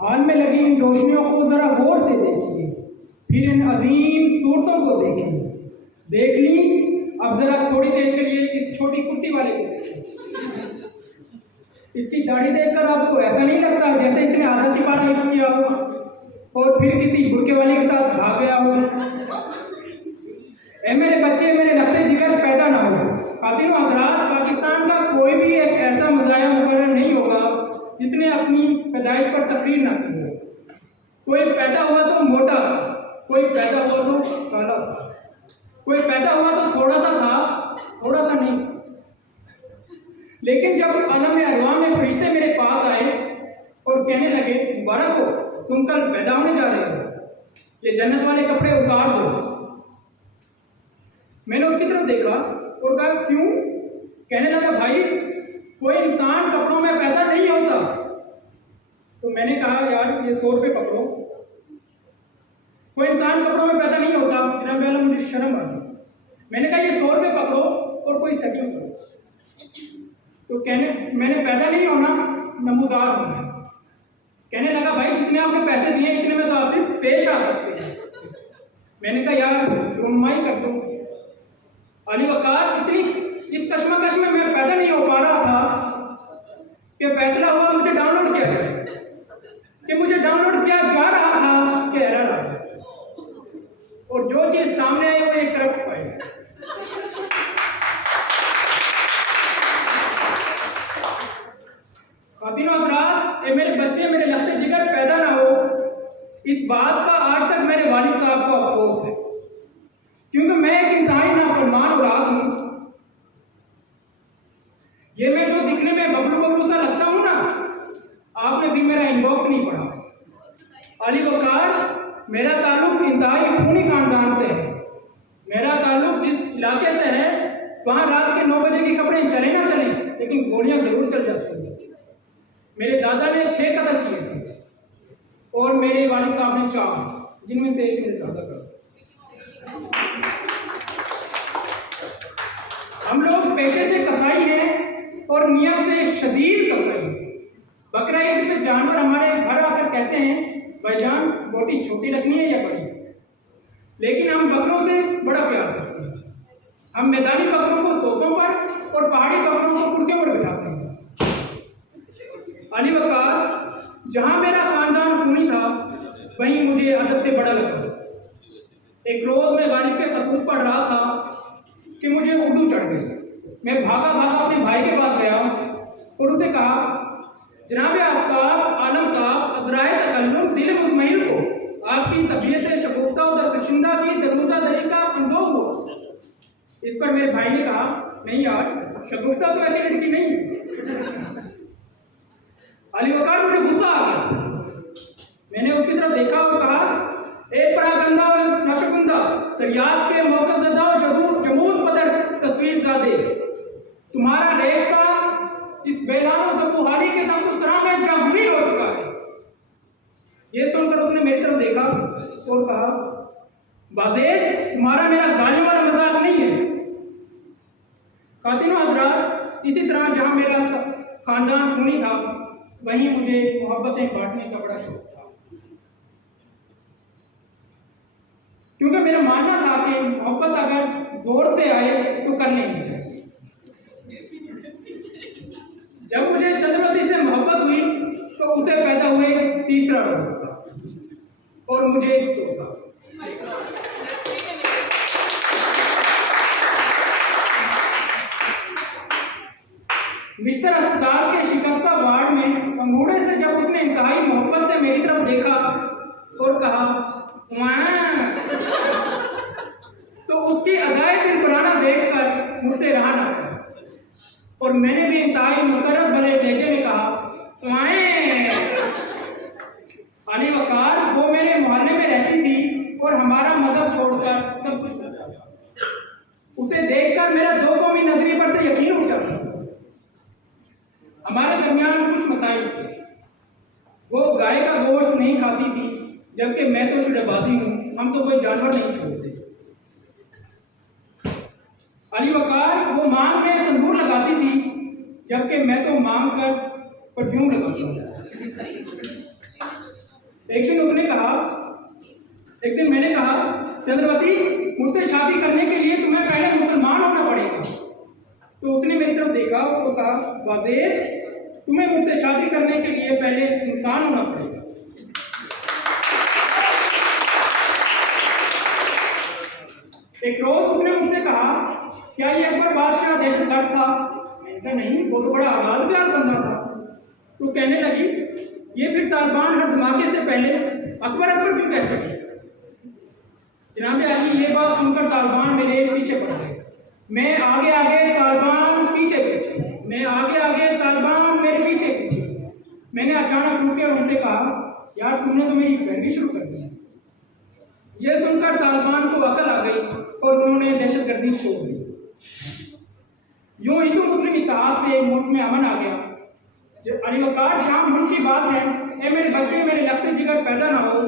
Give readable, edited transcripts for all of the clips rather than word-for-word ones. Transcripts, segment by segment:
हाल में लगी इन रोशनियों को जरा गौर से देखिए, फिर इन अजीम सूरतों को देखिए। देख ली, अब जरा थोड़ी देर के लिए इस छोटी कुर्सी वाले को देखिए। इसकी दाढ़ी देखकर आपको ऐसा नहीं लगता जैसे इसने आधा सिपारा हिफ्ज़ किया हो और फिर किसी बुरके वाले के साथ भाग गया हो। ए मेरे बच्चे, मेरे लफ्ते जिगर पैदा ना हो। खातिनों हज़रात, पाकिस्तान का कोई भी एक ऐसा मज़ाया मुकर्रर नहीं होगा जिसने अपनी पैदाइश पर तकरीर ना की हो। कोई पैदा हुआ तो मोटा था, कोई पैदा हुआ तो काला था, कोई पैदा हुआ तो थोड़ा सा था, थोड़ा सा नहीं। लेकिन जब आलम अरवाह में फरिश्ते मेरे पास आए और कहने लगे, मुबारक हो, तुम कल पैदा होने जा रहे हो, ये जन्नत वाले कपड़े उतार दो। मैंने उसकी तरफ देखा और कहा, क्यों? कहने लगा, भाई कोई इंसान कपड़ों में पैदा नहीं होता। तो मैंने कहा, यार ये 100 रुपये पकड़ो। कोई इंसान कपड़ों में पैदा नहीं होता। जनाब आला, मुझे शर्म आ गई। मैंने कहा, ये 100 रुपये पकड़ो और कोई सेटिंग करो। तो मैंने पैदा नहीं होना, नमूदार होना है। कहने लगा, भाई जितने आपने पैसे दिए इतने में तो आपसे पेश आ सकते हैं। मैंने कहा, यार रुनमाई कर दो। अली वकार, इतनी इस कश्मकश में मैं पैदा नहीं हो पा रहा था कि फैसला हुआ मुझे डाउनलोड किया जाए, कि मुझे डाउनलोड किया जा रहा था कि एरर आ गया, और जो चीज सामने आई वो एक करप्ट पाई। खातिनों हज़रात, मेरे बच्चे, मेरे लफ्ते जिगर पैदा ना हो, इस बात का आज तक मेरे वालिद साहब को अफसोस है, क्योंकि मैं एक इंतहाई नाफरमान औलाद हूं। ये मैं जो दिखने में बबलू बबलू सा लगता हूं ना, आपने भी मेरा इनबॉक्स नहीं पढ़ा। अली वकार, मेरा ताल्लुक इंतहाई खूनी खानदान से है। मेरा ताल्लुक जिस इलाके से है वहां रात के 9 बजे की खबरें चले ना चले, लेकिन गोलियां जरूर चल जाती हैं। मेरे दादा ने 6 कत्ल किए थे और मेरे वालिद साहब ने 4, जिनमें से एक मेरे दादा का। हम लोग पेशे से कसाई हैं और नियत से शदीद कसाई। बकरा ईद पे जानवर हमारे घर आकर कहते हैं, भाईजान बोटी छोटी रखनी है या बड़ी? लेकिन हम बकरों से बड़ा प्यार करते हैं। हम मैदानी बकरों को सोफों पर और पहाड़ी बकरों को कुर्सियों पर बिठाते हैं। अली वकार, जहां मेरा खानदान खूनी था वहीं मुझे अदब से बड़ा लगा। एक रोज मैं गालिब के खतूत पढ़ रहा था कि मुझे उर्दू चढ़ गई। मैं भागा भागा अपने भाई के पास गया और उसे कहा, जनाब आफ्ताब आलम ताब अज़राए तकल्लुम दिल मुतमईन को आपकी तबीयत शगुफ्ता और दरकशिंदा की दरूजा दरी का इंदोम हो। इस पर मेरे भाई ने कहा, नहीं यार, शगुफ्ता तो ऐसी लड़की नहीं है। अली वकार, मुझे गुस्सा आ गया। मैंने उसकी तरफ देखा और कहा, ए परागंदा नशगुंदा तरियाब के मौक़ज़दा जमूद पदर तस्वीर ज़ादे, तुम्हारा रेखता इस बेलान दबूहाली के दम तो सरा में जागुज़ीर हो चुका है। ये सुनकर उसने मेरी तरफ देखा और कहा, बाज़ेद, तुम्हारा मेरा गाने वाला मजाक नहीं है। खातिनों हज़रात, इसी तरह जहां मेरा खानदान खूनी था वहीं मुझे मोहब्बतें बांटने का बड़ा शौक था, क्योंकि मेरा मानना था कि मोहब्बत अगर जोर से आए तो कर लेनी चाहिए। जब मुझे चंद्रवती से मोहब्बत हुई तो उसे पैदा हुए तीसरा रोज था और मुझे चौथा। बिस्तर अस्पताल के शिकस्ता वार्ड में अंगूठे से जब उसने इंतहाई मोहब्बत से मेरी तरफ देखा और कहा, वाह, तो उसकी अदाए दिलबराना देखकर मुझसे रहा ना गया और मैंने भी इंतहाई मुसरत भरे लहजे में कहा, वाह। अली वकार, वो मेरे मोहल्ले में रहती थी और हमारा मजहब छोड़कर सब कुछ करता था। उसे देखकर मेरा दो कौमी नजरिए पर से यकीन उठ जाता। हमारे दरमियान कुछ मसाइल थे। वो गाय का गोश्त नहीं खाती थी, जबकि मैं तो शुरबादी हूँ, हम तो कोई जानवर नहीं छोड़ते। अली वकार, वो मांग में संदूर लगाती थी, जबकि मैं तो मांग कर परफ्यूम लगाता हूँ। एक दिन मैंने कहा, चंद्रवती, मुझसे शादी करने के लिए तुम्हें पहले मुसलमान होना पड़ेगा। तो उसने मेरी तरफ देखा और कहा, वाज़ेद, तुम्हें मुझसे शादी करने के लिए पहले इंसान होना पड़ेगा। एक रोज उसने मुझसे कहा, क्या ये अकबर बादशाह दहशतगर्द था? मैंने कहा, नहीं, वो तो बड़ा आजाद प्यार बंदा था। तो कहने लगी, ये फिर तालिबान हर धमाके से पहले अकबर अकबर क्यों कहते हैं? जनाब अली, ये बात सुनकर तालिबान मेरे पीछे पड़ गए। मैं आगे आगे, तालिबान पीछे पीछे, मैं आगे आगे, तालिबान मेरे पीछे पीछे। मैंने अचानक रुके और उनसे कहा, यार, तुमने तो मेरी पैरवी शुरू कर दी। यह सुनकर तालिबान को अकल आ गई और उन्होंने दहशतगर्दी छोड़ दी। यूं हिंदू मुस्लिम इत्तेहाद से मुल्क में अमन आ गया। अली वकार, जहाँ मुल्क की बात है, ए मेरे बच्चे मेरे लगते जिगर पैदा ना हो,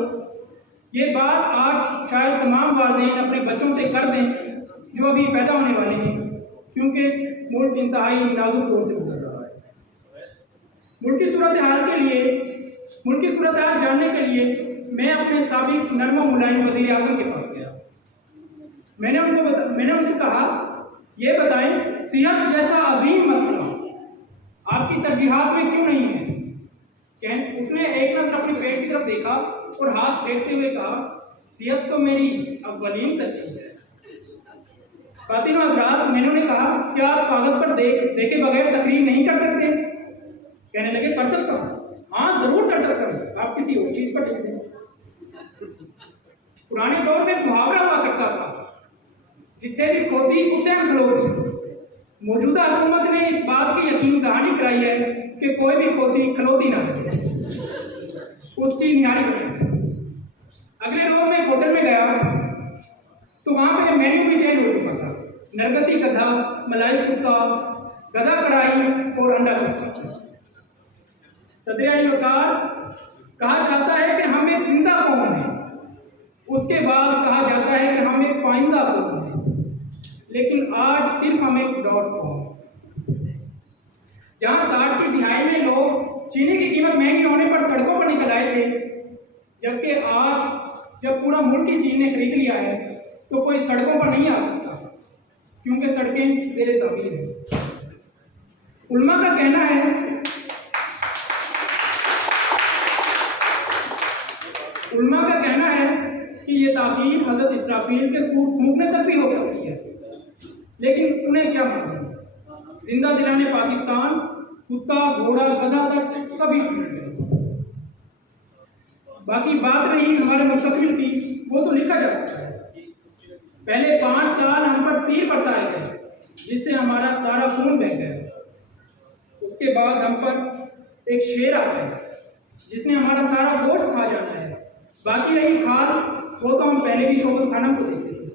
ये बात आज शायद तमाम वालिदैन अपने बच्चों से कर दें जो अभी पैदा होने वाले हैं, क्योंकि मुल्क इंतहाई नाजुक दौर से गुजर रहा है। मुल्क की सूरत हाल जानने के लिए मैं अपने साबिक नर्म व मुलायम वज़ीर आज़म के पास गया। मैंने उनसे कहा, ये बताएं, सेहत जैसा अजीम मसला आपकी तरजीहात में क्यों नहीं है? उसने एक नजर अपने पेट की तरफ देखा और हाथ फेरते हुए कहा, सेहत तो मेरी अव्वलीन तरजीह है। खातिन हज़रात, मैंने उन्हें कहा, क्या आप कागज पर देखे बगैर तकरीर नहीं कर सकते? कहने लगे, कर सकता हूँ। हाँ, जरूर कर सकता हूँ, आप किसी और चीज पर लिख दें। पुराने दौर में एक मुहावरा हुआ करता था, जितने भी खोती उसे खलोती। मौजूदा हुकूमत ने इस बात की यकीन दहानी कराई है कि कोई भी खोती खलोती ना हो, उसकी निहारी बने। अगले रोज मैं होटल में गया तो वहां पे मेन्यू भी चेंज हो चुका था। नरगसी गधा, मलाई कुत्ता, गधा कढ़ाई और अंडा कुत्ता। सदर अली वकार, कहा जाता है कि हम एक जिंदा कौम हैं, उसके बाद कहा जाता है कि हम एक पाइंदा कौम हैं, लेकिन आज सिर्फ हम एक डॉट कौम हैं। जहाँ 60 की दिहाई में लोग चीनी की कीमत महंगी होने पर सड़कों पर निकल आए थे, जबकि आज जब पूरा मुल्क ही चीन ने खरीद लिया है तो कोई सड़कों पर नहीं आ सकता, क्योंकि सड़कें ज़ेरे तामीर हैं। उलमा का कहना है कि ये ताख़ीर हज़रत इसराफील के सूर फूंकने तक भी हो सकती है, लेकिन उन्हें क्या मालूम, जिंदा दिलाने पाकिस्तान कुत्ता, घोड़ा, गधा तक सभी टूट गए। बाकी बात रही हमारे मुस्तकबिल की, वो तो लिखा जा चुका है। पहले 5 साल हम पर तीर बरसाए गए, जिससे हमारा सारा खून बह गया। उसके बाद हम पर एक शेर आता है, जिसने हमारा सारा गोश्त खा जाना है। बाकी रही खाल, वो तो हम पहले भी शोबत खाना को देते थे।